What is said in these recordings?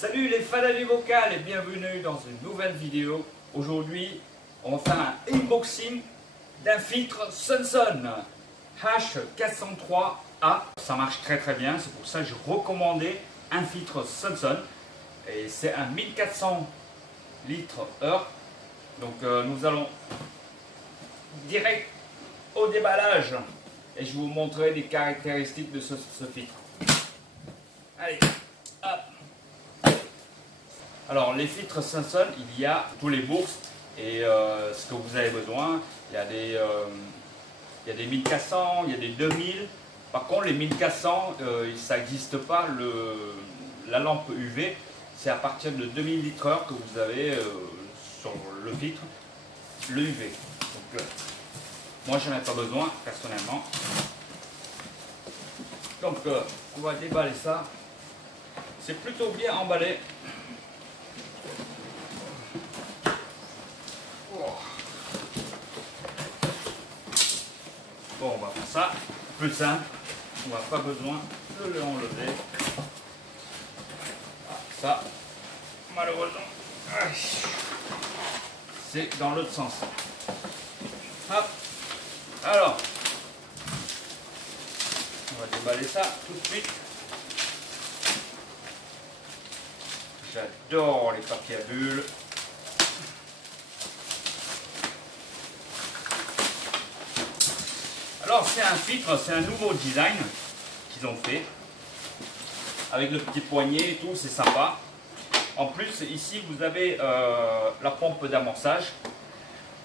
Salut les fans du bocal et bienvenue dans une nouvelle vidéo. Aujourd'hui, on va faire un unboxing d'un filtre Sunsun H403A. Ça marche très bien, c'est pour ça que je recommandais un filtre Sunsun. Et c'est un 1400 litres heure. Donc nous allons direct au déballage et je vais vous montrer les caractéristiques de ce filtre. Allez, hop. Alors les filtres Sunsun, il y a tous les bourses et ce que vous avez besoin. Il y a des 1400, il y a des 2000. Par contre les 1400, ça n'existe pas la lampe UV. C'est à partir de 2000 litres heure que vous avez sur le filtre le UV. Donc, moi je n'en ai pas besoin personnellement. Donc on va déballer ça. C'est plutôt bien emballé. Bon, on va faire ça plus simple. On n'a pas besoin de le enlever. Ça, malheureusement, c'est dans l'autre sens. Hop. Alors, on va déballer ça tout de suite. J'adore les papiers à bulles. Alors c'est un filtre, c'est un nouveau design qu'ils ont fait. Avec le petit poignet et tout, c'est sympa. En plus, ici vous avez la pompe d'amorçage.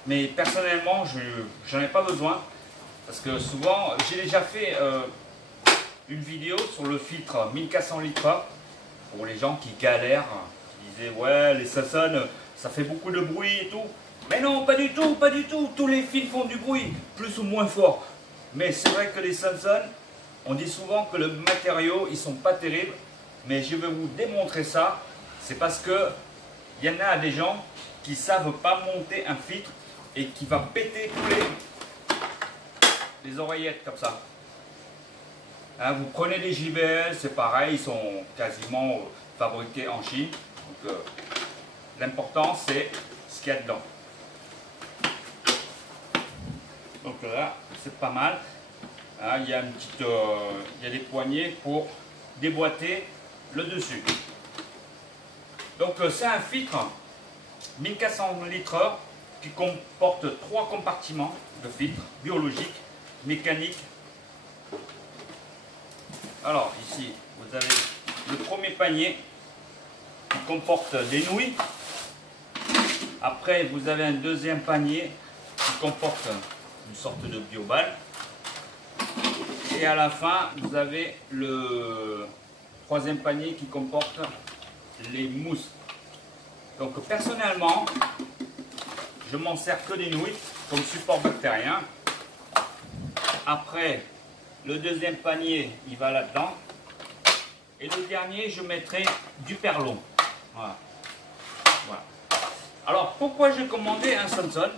Mais personnellement, j'en ai pas besoin. Parce que souvent, j'ai déjà fait une vidéo sur le filtre 1400 litres. Pour les gens qui galèrent, qui disaient ouais les Sunsun ça fait beaucoup de bruit et tout. Mais non, pas du tout, pas du tout. Tous les fils font du bruit, plus ou moins fort. Mais c'est vrai que les Sunsun, on dit souvent que le matériau ils sont pas terribles. Mais je vais vous démontrer ça. C'est parce que il y en a des gens qui savent pas monter un filtre et qui va péter tous les oreillettes comme ça. Hein, vous prenez les JBL, c'est pareil, ils sont quasiment fabriqués en Chine. Donc l'important c'est ce qu'il y a dedans. Donc là, c'est pas mal. Hein, il y a il y a des poignées pour déboîter le dessus. Donc c'est un filtre 1400 litres heure qui comporte 3 compartiments de filtres biologiques, mécaniques. Alors ici, vous avez le premier panier qui comporte des nouilles. Après, vous avez un deuxième panier qui comporte une sorte de bioballe. Et à la fin, vous avez le troisième panier qui comporte les mousses. Donc personnellement, je m'en sers que des nouilles comme support bactérien. Après, le deuxième panier, il va là-dedans. Et le dernier, je mettrai du perlon. Voilà. Voilà. Alors, pourquoi j'ai commandé un Sunsun?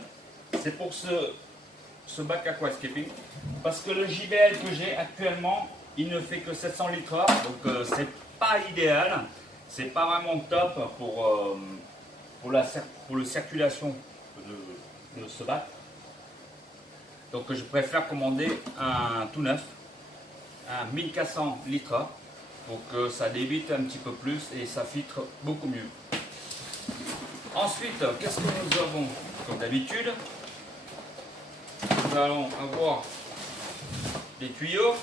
C'est pour ce bac aquascaping. Parce que le JBL que j'ai actuellement, il ne fait que 700 litres heure. Donc, c'est pas idéal. C'est pas vraiment top pour la circulation de ce bac. Donc, je préfère commander un tout neuf. Un 1400 litres pour que ça débite un petit peu plus et ça filtre beaucoup mieux. Ensuite, qu'est-ce que nous avons? Comme d'habitude, nous allons avoir des tuyaux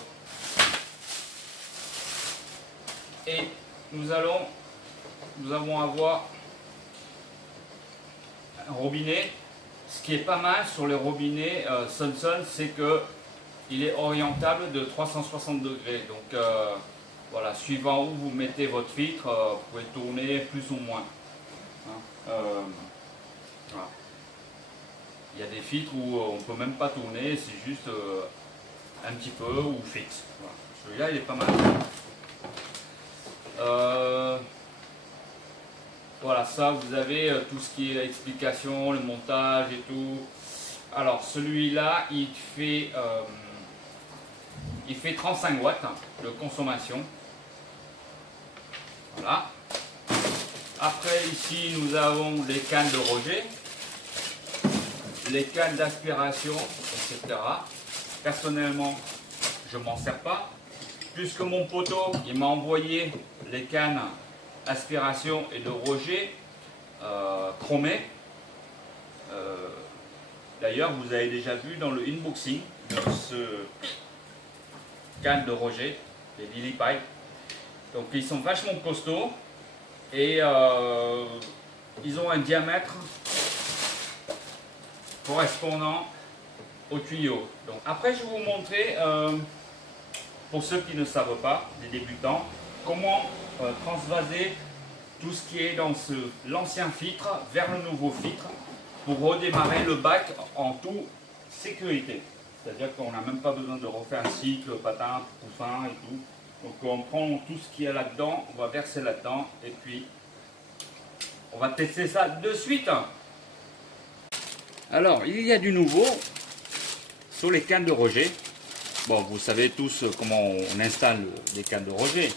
et nous allons avoir un robinet. Ce qui est pas mal sur les robinets Sunsun, c'est que il est orientable de 360 degrés. Donc voilà, suivant où vous mettez votre filtre, vous pouvez tourner plus ou moins. Hein, voilà. Il y a des filtres où on ne peut même pas tourner, c'est juste un petit peu ou fixe. Voilà. Celui-là, il est pas mal. Voilà, ça, vous avez tout ce qui est explication, le montage et tout. Alors, celui-là, il fait 35 watts de consommation. Voilà. Ici, nous avons les cannes de Roger, les cannes d'aspiration, etc. Personnellement, je m'en sers pas. Puisque mon poteau, il m'a envoyé les cannes aspiration et de Roger chromées. D'ailleurs, vous avez déjà vu dans le unboxing de ce canne de Roger, les Lily Pipe. Donc ils sont vachement costauds et ils ont un diamètre correspondant au tuyau. Donc après, je vais vous montrer, pour ceux qui ne savent pas, les débutants, comment transvaser tout ce qui est dans l'ancien filtre vers le nouveau filtre pour redémarrer le bac en toute sécurité. C'est-à-dire qu'on n'a même pas besoin de refaire un cycle, patin, poussin et tout. Donc on prend tout ce qu'il y a là-dedans, on va verser là-dedans et puis on va tester ça de suite. Alors, il y a du nouveau sur les cannes de Roger. Bon, vous savez tous comment on installe les cannes de Roger.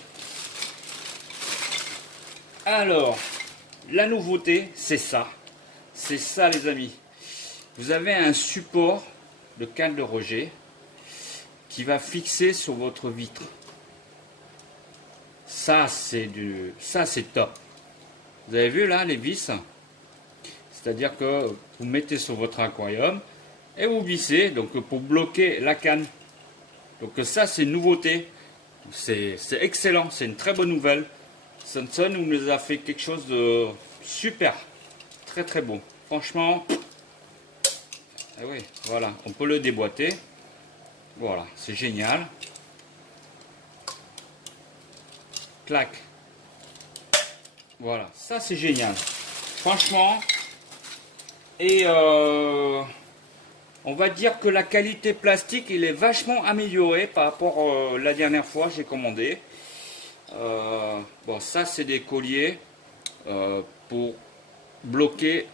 Alors, la nouveauté, c'est ça. C'est ça, les amis. Vous avez un support de canne de Roger qui va fixer sur votre vitre. Ça, c'est top. Vous avez vu là les vis? C'est-à-dire que vous mettez sur votre aquarium et vous vissez donc pour bloquer la canne. Donc ça, c'est une nouveauté. C'est excellent. C'est une très bonne nouvelle. Samsung nous a fait quelque chose de super. Très très beau. Franchement, eh oui, voilà, on peut le déboîter. Voilà, c'est génial. Clac. Voilà, ça c'est génial. Franchement, et on va dire que la qualité plastique, il est vachement améliorée par rapport à la dernière fois j'ai commandé. Bon, ça c'est des colliers pour bloquer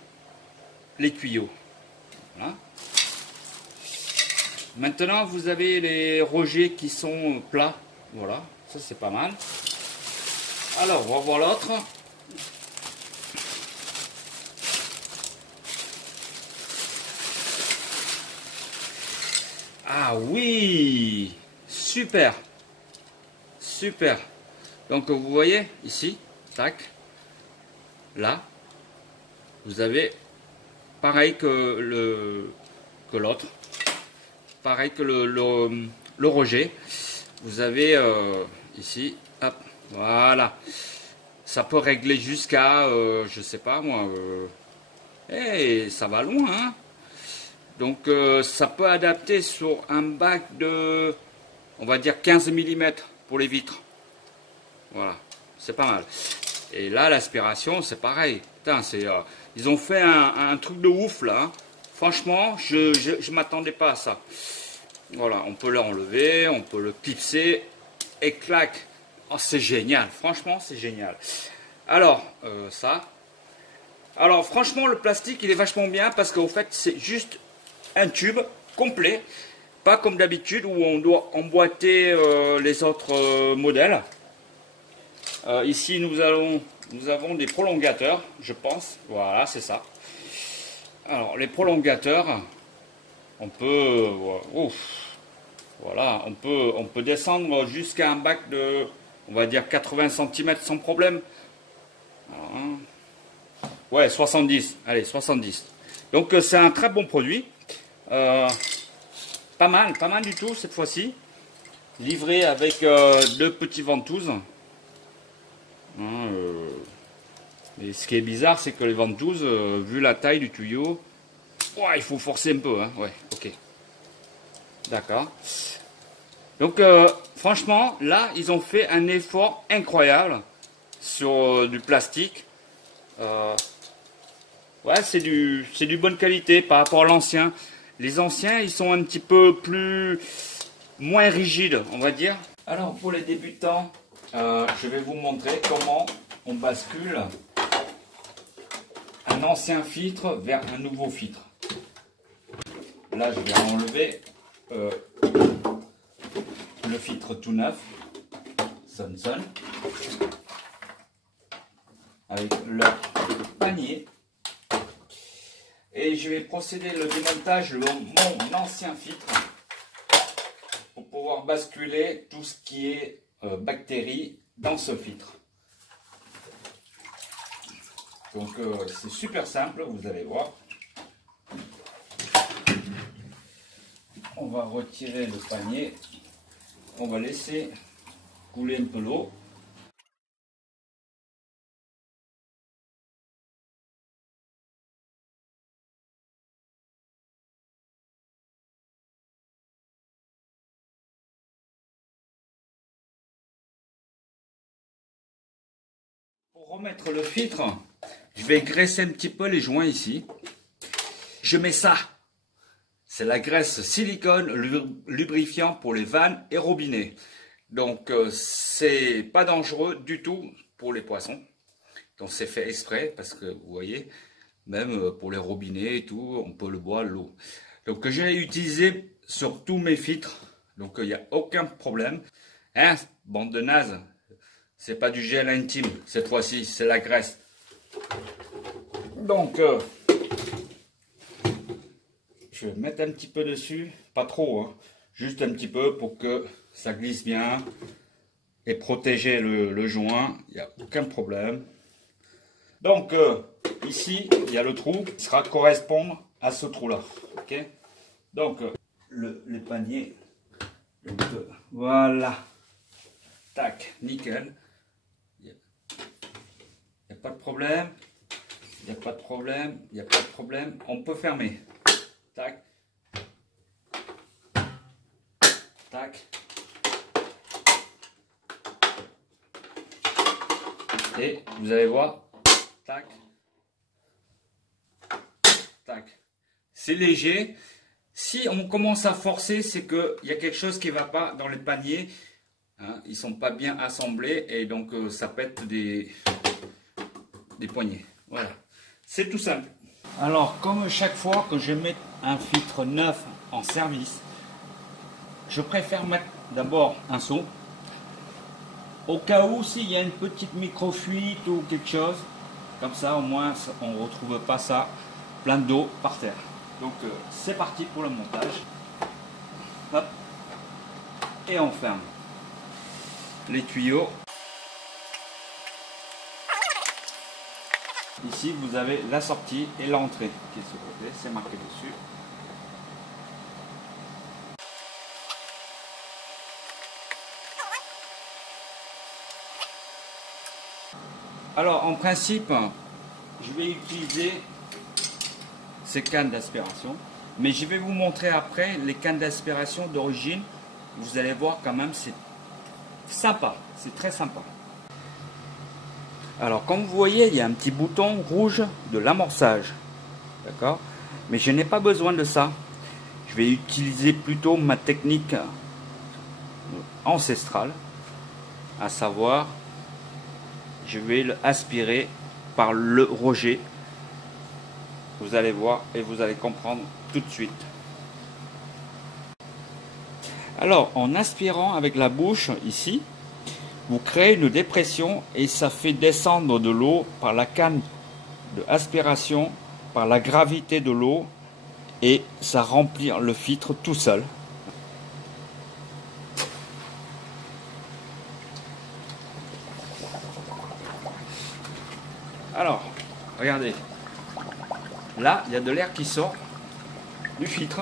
les tuyaux. Voilà. Maintenant, vous avez les rogers qui sont plats. Voilà, ça c'est pas mal. Alors, on va voir l'autre. Ah oui, super, super. Donc vous voyez ici, tac, là, vous avez pareil que l'autre, pareil que le Roger. Vous avez ici, hop, voilà. Ça peut régler jusqu'à, je sais pas moi, et ça va loin, hein. Donc ça peut adapter sur un bac de, on va dire 15 mm pour les vitres. Voilà, c'est pas mal. Et là, l'aspiration, c'est pareil. Putain, ils ont fait un truc de ouf là. Hein. Franchement, je m'attendais pas à ça. Voilà, on peut l'enlever, on peut le clipser et clac. Oh, c'est génial. Franchement, c'est génial. Alors, ça. Alors, franchement, le plastique, il est vachement bien parce qu'au fait, c'est juste un tube complet. Pas comme d'habitude où on doit emboîter les autres modèles. Ici, nous avons des prolongateurs, je pense. Voilà, c'est ça. Alors, les prolongateurs, on peut, voilà, on peut descendre jusqu'à un bac de, on va dire 80 cm sans problème. Alors, hein. Ouais, 70. Allez, 70. Donc, c'est un très bon produit. Pas mal du tout cette fois-ci. Livré avec deux petits ventouses. Hein, et ce qui est bizarre, c'est que les ventouses, vu la taille du tuyau, il faut forcer un peu. Hein. Ouais, ok. D'accord. Donc, franchement, là, ils ont fait un effort incroyable sur du plastique. Ouais, c'est du bonne qualité par rapport à l'ancien. Les anciens, ils sont un petit peu moins rigides, on va dire. Alors, pour les débutants, je vais vous montrer comment on bascule un ancien filtre vers un nouveau filtre. Là, je vais enlever le filtre tout neuf, Samsung, avec leur panier. Et je vais procéder le démontage de mon ancien filtre pour pouvoir basculer tout ce qui est bactéries dans ce filtre. Donc c'est super simple, vous allez voir. On va retirer le panier, on va laisser couler un peu l'eau. Pour remettre le filtre, je vais graisser un petit peu les joints ici. Je mets ça. C'est la graisse silicone lubrifiant pour les vannes et robinets. Donc c'est pas dangereux du tout pour les poissons. Donc c'est fait exprès parce que vous voyez, même pour les robinets et tout, on peut le boire l'eau. Donc j'ai utilisé sur tous mes filtres. Donc il n'y a aucun problème. Hein, bande de nazes. C'est pas du gel intime cette fois-ci, c'est la graisse. Donc je vais mettre un petit peu dessus, pas trop, hein, juste un petit peu pour que ça glisse bien et protéger le joint, il n'y a aucun problème. Donc ici, il y a le trou qui sera correspondre à ce trou-là. Okay, donc le panier, voilà, tac, nickel. Il n'y a pas de problème, il n'y a pas de problème, il n'y a pas de problème, on peut fermer. Tac, tac, et vous allez voir, tac, tac, c'est léger. Si on commence à forcer, c'est qu'il y a quelque chose qui ne va pas dans les paniers, hein, ils ne sont pas bien assemblés et donc ça pète des poignées. Voilà, c'est tout simple. Alors, comme chaque fois que je mets un filtre neuf en service, je préfère mettre d'abord un seau. Au cas où, s'il y a une petite micro-fuite ou quelque chose, comme ça, au moins, on ne retrouve pas ça plein d'eau par terre. Donc, c'est parti pour le montage. Hop. Et on ferme les tuyaux. Ici, vous avez la sortie et l'entrée qui est sur le côté, c'est marqué dessus. Alors, en principe, je vais utiliser ces cannes d'aspiration, mais je vais vous montrer après les cannes d'aspiration d'origine. Vous allez voir quand même, c'est sympa, c'est très sympa. Alors, comme vous voyez, il y a un petit bouton rouge de l'amorçage. D'accord? Mais je n'ai pas besoin de ça. Je vais utiliser plutôt ma technique ancestrale. À savoir, je vais l'aspirer par le rejet. Vous allez voir et vous allez comprendre tout de suite. Alors, en aspirant avec la bouche, ici, vous créez une dépression et ça fait descendre de l'eau par la canne d'aspiration, par la gravité de l'eau, et ça remplit le filtre tout seul. Alors, regardez, là, il y a de l'air qui sort du filtre.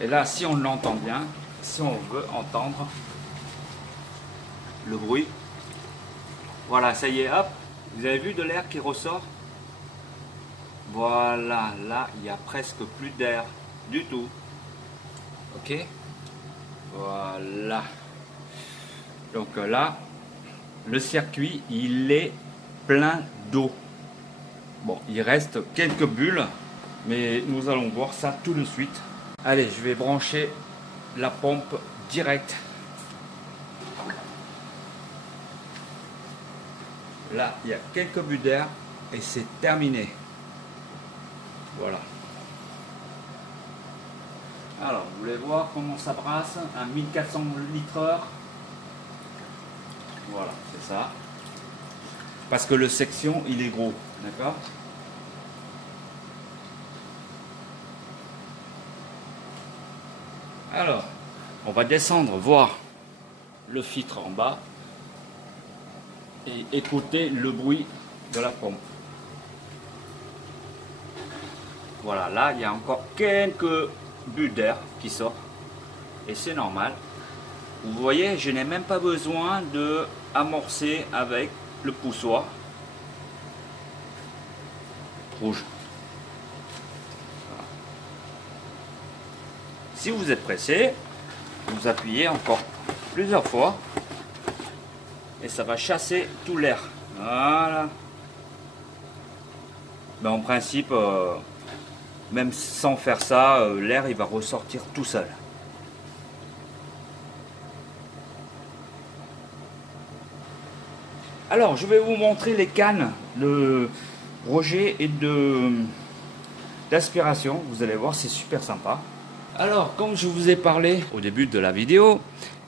Et là, si on l'entend bien, si on veut entendre le bruit, voilà, ça y est, hop, vous avez vu de l'air qui ressort? Voilà, là, il n'y a presque plus d'air du tout. Ok? Voilà. Donc là, le circuit, il est plein d'eau. Bon, il reste quelques bulles, mais nous allons voir ça tout de suite. Allez, je vais brancher la pompe directe. Là, il y a quelques bulles d'air et c'est terminé. Voilà. Alors, vous voulez voir comment ça brasse? Un 1400 litres/heure. Voilà, c'est ça. parce que le section il est gros, d'accord. Alors, on va descendre voir le filtre en bas et écouter le bruit de la pompe. Voilà, là il y a encore quelques bulles d'air qui sortent et c'est normal. Vous voyez, je n'ai même pas besoin de amorcer avec le poussoir rouge. Voilà. Si vous êtes pressé, vous appuyez encore plusieurs fois et ça va chasser tout l'air. Voilà. Ben, en principe, même sans faire ça, l'air il va ressortir tout seul. Alors, je vais vous montrer les cannes de Roger et d'aspiration. Vous allez voir, c'est super sympa. Alors, comme je vous ai parlé au début de la vidéo,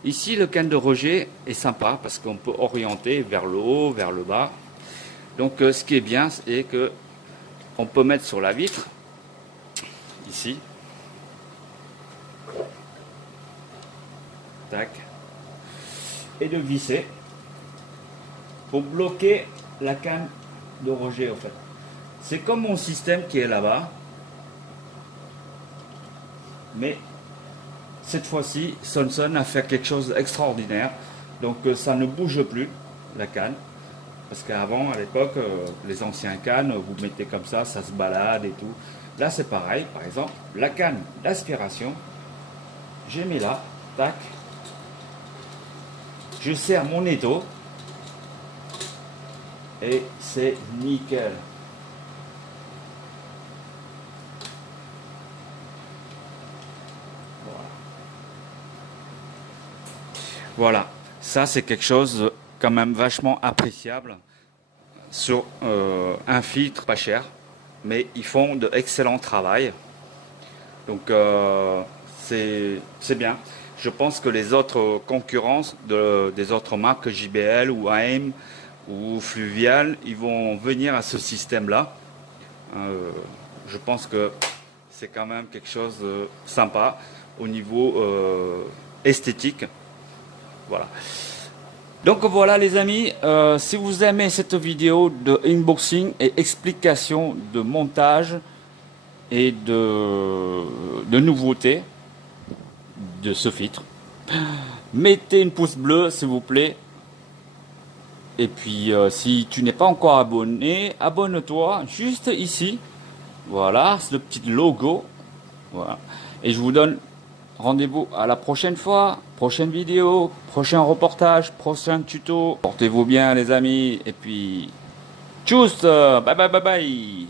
ici le canne de Roger est sympa parce qu'on peut orienter vers le haut, vers le bas. Donc, ce qui est bien, c'est que on peut mettre sur la vitre, ici. Tac. Et de visser pour bloquer la canne de Roger, en fait. C'est comme mon système qui est là-bas. Mais cette fois-ci, Sonson a fait quelque chose d'extraordinaire. Donc ça ne bouge plus, la canne. Parce qu'avant, à l'époque, les anciens cannes, vous mettez comme ça se balade et tout. Là, c'est pareil. Par exemple, la canne d'aspiration, j'ai mis là, tac. Je serre mon étau. Et c'est nickel. Voilà, ça c'est quelque chose quand même vachement appréciable sur un filtre pas cher, mais ils font de excellent travail. Donc c'est bien. Je pense que les autres concurrences des autres marques JBL ou AM ou Fluvial, ils vont venir à ce système-là. Je pense que c'est quand même quelque chose de sympa au niveau esthétique. Voilà. Donc voilà les amis, si vous aimez cette vidéo de unboxing et explication de montage et de nouveautés de ce filtre, mettez une pouce bleu s'il vous plaît. Et puis si tu n'es pas encore abonné, abonne-toi juste ici. Voilà, c'est le petit logo. Voilà. Et je vous donne rendez-vous à la prochaine fois, prochaine vidéo, prochain reportage, prochain tuto. Portez-vous bien les amis et puis tchuss, bye bye bye bye.